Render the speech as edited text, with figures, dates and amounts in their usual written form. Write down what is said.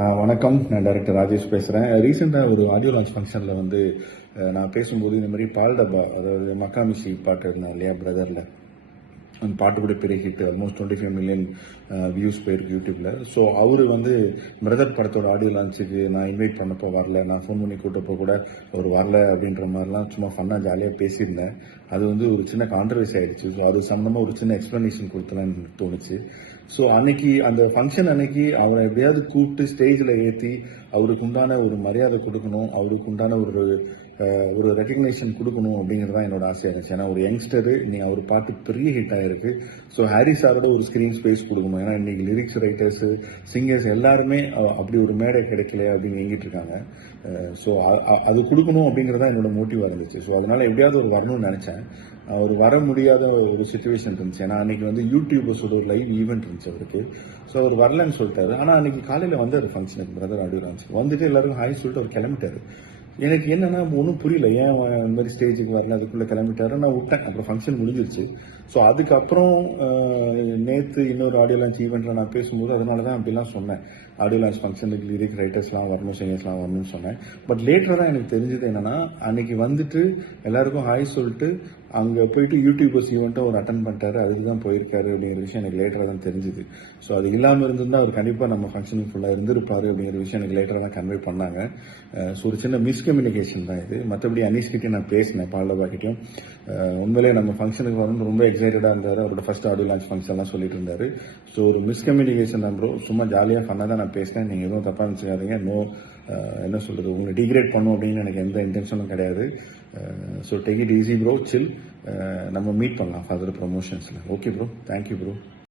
வணக்கம். நான் டைரக்டர் ராஜேஷ் பேசுகிறேன். ரீசெண்டாக ஒரு ஆடியோ லான்ச் ஃபங்க்ஷனில் வந்து நான் பேசும்போது இந்த மாதிரி பால் டப்பா, அதாவது மக்காமிஷி பாட்டு இருந்தா இல்லையா பிரதரில், அந்த பாட்டு கூட பெரிய ஹிட், ஆல்மோஸ்ட் 25 மில்லியன் வியூஸ் போயிருக்கு யூடியூப்ல. ஸோ அவரு வந்து பிரதர் படத்தோட ஆடியோ லான்ச்சுக்கு நான் இன்வைட் பண்ணப்போ வரல, நான் ஃபோன் பண்ணி கூட்டப்போ கூட அவர் வரல அப்படின்ற மாதிரிலாம் சும்மா ஃபன்னாக ஜாலியாக பேசியிருந்தேன். அது வந்து ஒரு சின்ன கான்ட்ரவர்சி ஆயிடுச்சு. ஸோ அது சம்மந்தமாக ஒரு சின்ன எக்ஸ்பிளனேஷன் கொடுத்தலான்னு எனக்கு தோணுச்சு. ஸோ அன்னைக்கு அந்த ஃபங்க்ஷன் அன்னைக்கு அவரை எப்படியாவது கூப்பிட்டு ஸ்டேஜில் ஏற்றி அவருக்கு உண்டான ஒரு மரியாதை கொடுக்கணும், அவருக்கு உண்டான ஒரு ரெகக்னேஷன் கொடுக்கணும் அப்படிங்கிறது தான் என்னோட ஆசையாக இருந்துச்சு. ஏன்னா ஒரு யங்ஸ்டரு, இன்னைக்கு அவர் பாட்டு பெரிய ஹிட் ஆயிருக்கு. ஸோ ஹாரி சாரோட ஒரு ஸ்க்ரீன் ஸ்பேஸ் கொடுக்கணும். ஏன்னா இன்னைக்கு லிரிக்ஸ் ரைட்டர்ஸ், சிங்கர்ஸ் எல்லாருமே அப்படி ஒரு மேடை கிடைக்கலையா அப்படின்னு எங்கிட்டு இருக்காங்க. ஸோ அது கொடுக்கணும் அப்படிங்கிறது தான் என்னோட மோட்டிவாக இருந்துச்சு. ஸோ அதனால எப்படியாவது ஒரு வரணும்னு நினச்சேன். அவர் வர முடியாத ஒரு சுச்சுவேஷன் இருந்துச்சு. ஏன்னா அன்னைக்கு வந்து யூடியூபர்ஸோட ஒரு லைவ் ஈவெண்ட் இருந்துச்சு அவருக்கு. ஸோ அவர் வரலன்னு சொல்லிட்டாரு. ஆனால் அன்னைக்கு காலையில் வந்தார் ஃபங்க்ஷனுக்கு, பிரதர் ஆடியோ லான்ச் வந்துட்டு எல்லாருக்கும் ஹாய் சொல்லிட்டு அவர் கிளம்பிட்டாரு. எனக்கு என்னன்னா ஒன்றும் புரியல, ஏன் இந்த மாதிரி ஸ்டேஜுக்கு வரல, அதுக்குள்ளே கிளம்பிட்டாரு. நான் விட்டேன், அப்புறம் ஃபங்க்ஷன் முடிஞ்சிருச்சு. ஸோ அதுக்கப்புறம் நேற்று இன்னொரு ஆடியோ லான்ச் ஈவெண்ட்டில் நான் பேசும்போது அதனால தான் அப்படிலாம் சொன்னேன். ஆடியோ லான்ச் ஃபங்க்ஷனுக்கு லிரிக் ரைட்டர்ஸ்லாம் வரணும், சிங்கர்ஸ்லாம் வரணும்னு சொன்னேன். பட் லேட்டராக தான் எனக்கு தெரிஞ்சது என்னன்னா, அன்னைக்கு வந்துட்டு எல்லாருக்கும் ஹாய் சொல்லிட்டு அங்கே போயிட்டு யூடியூபர்ஸ் ஈவெண்ட்டை ஒரு அட்டன் பண்ணிட்டாரு, அதுக்கு தான் போயிருக்காரு அப்படிங்கிற விஷயம் எனக்கு லேட்டராக தான் தெரிஞ்சுது. ஸோ அது இல்லாமல் இருந்திருந்தால் அவர் கண்டிப்பாக நம்ம ஃபங்க்ஷனுக்கு ஃபுல்லாக இருந்திருப்பாரு அப்படிங்கிற விஷயம் எனக்கு லேட்டராக தான் கன்வே பண்ணாங்க. ஸோ ஒரு சின்ன மிஸ்கம்யூனிகேஷன் தான் இது. மற்றபடி அனீஷ்கிட்டையும் நான் பேசினேன், பால்டபாக்கிட்டையும். உண்மையிலே நம்ம ஃபங்க்ஷனுக்கு வரணும்னு ரொம்ப எக்ஸைட்டடாக இருந்தார். அவரோட ஃபர்ஸ்ட் ஆடியோ லான்ச் ஃபங்க்ஷன்லாம் சொல்லிட்டு இருந்தாரு. ஸோ ஒரு மிஸ்கம்யூனிகேஷன் தான் ப்ரோ. சும்மா ஜாலியாக ஃபன்னாக தான் நான் பேசினேன். நீங்கள் எதுவும் தப்பாக நினச்சிக்காதீங்க. என்ன சொல்கிறது, உங்களை டிகிரேட் பண்ணும் அப்படின்னு எனக்கு எந்த இன்டென்ஷனும் கிடையாது. So take it easy bro, chill. நம்ம மீட் பண்ணலாம் ஃபர்தர் ப்ரொமோஷன்ஸில். Okay bro, thank you bro.